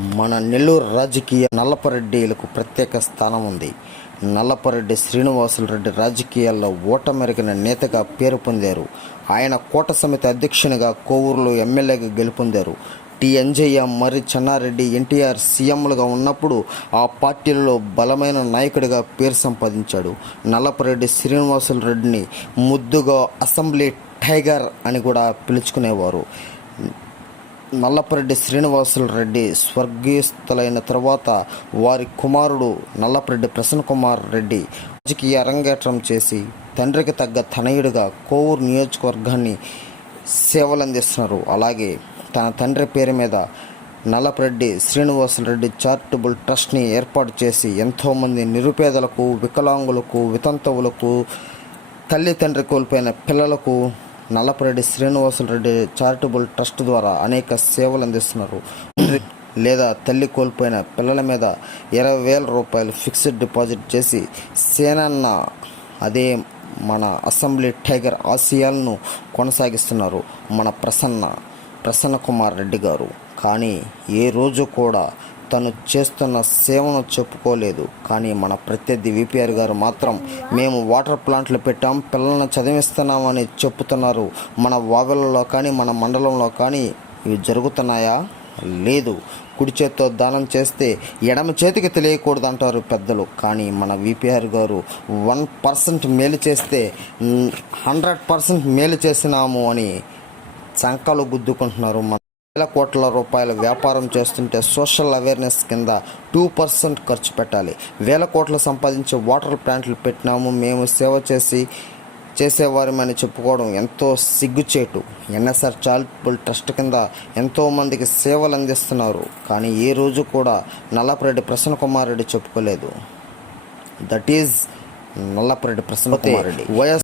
మన నెల్లూరు రాజకీయ నల్లపరెడ్డిలకు ప్రత్యేక స్థానం ఉంది. నల్లపరెడ్డి శ్రీనివాసులరెడ్డి రాజకీయాల్లో ఓటమెరిగిన నేతగా పేరు పొందారు. ఆయన కోట సమితి అధ్యక్షునిగా కోవూరులో ఎమ్మెల్యేగా గెలుపొందారు. టి మరి చెన్నారెడ్డి ఎన్టీఆర్ సీఎంలుగా ఉన్నప్పుడు ఆ పార్టీలలో బలమైన నాయకుడిగా పేరు సంపాదించాడు. నల్లపరెడ్డి శ్రీనివాసులు రెడ్డిని ముద్దుగా అసెంబ్లీ టైగర్ అని కూడా పిలుచుకునేవారు. నల్లపరెడ్డి శ్రీనివాసులు రెడ్డి స్వర్గీయస్థులైన తరువాత వారి కుమారుడు నల్లపరెడ్డి ప్రసన్న కుమార్ రెడ్డి రాజకీయ అరంగేట్రం చేసి తండ్రికి తగ్గ తనయుడిగా కోవూరు నియోజకవర్గాన్ని సేవలందిస్తున్నారు. అలాగే తన తండ్రి పేరు మీద నల్లపరెడ్డి శ్రీనివాసరెడ్డి చారిటబుల్ ట్రస్ట్ని ఏర్పాటు చేసి ఎంతోమంది నిరుపేదలకు వికలాంగులకు వితంతువులకు తల్లిదండ్రి కోల్పోయిన పిల్లలకు నల్లపరెడ్డి శ్రీనివాసులరెడ్డి చారిటబుల్ ట్రస్ట్ ద్వారా అనేక సేవలు అందిస్తున్నారు. లేదా తల్లి కోల్పోయిన పిల్లల మీద ఇరవై వేల రూపాయలు ఫిక్స్డ్ డిపాజిట్ చేసి సేనన్న అదే మన అసెంబ్లీ టైగర్ ఆశయాలను కొనసాగిస్తున్నారు మన ప్రసన్న ప్రసన్న కుమార్ రెడ్డి గారు. కానీ ఏ రోజు కూడా తను చేస్తున్న సేవను చెప్పుకోలేదు. కానీ మన ప్రత్యర్థి విపిఆర్ గారు మాత్రం మేము వాటర్ ప్లాంట్లు పెట్టాం పిల్లల్ని చదివిస్తున్నామని చెప్తున్నారు. మన వావెలలో కానీ మన మండలంలో కానీ ఇవి జరుగుతున్నాయా? లేదు. కుడి చేత్తో దానం చేస్తే ఎడమ చేతికి తెలియకూడదు అంటారు పెద్దలు. కానీ మన విపిఆర్ గారు వన్ పర్సెంట్ మేలు చేస్తే హండ్రెడ్ పర్సెంట్ మేలు చేసినాము అని చంకలు గుద్దుకుంటున్నారు మన వేల కోట్ల రూపాయల వ్యాపారం చేస్తుంటే సోషల్ అవేర్నెస్ కింద టూ పర్సెంట్ ఖర్చు పెట్టాలి. వేల కోట్లు సంపాదించి వాటర్ ప్లాంట్లు పెట్టినాము మేము సేవ చేసి చేసేవారమని చెప్పుకోవడం ఎంతో సిగ్గుచేటు. ఎన్ఎస్ఆర్ చారిటబుల్ ట్రస్ట్ కింద ఎంతో మందికి సేవలు అందిస్తున్నారు. కానీ ఏ రోజు కూడా నల్లపరెడ్డి ప్రసన్న కుమార్ రెడ్డి చెప్పుకోలేదు. That is Nallapareddy Prasanna Kumar Reddy YS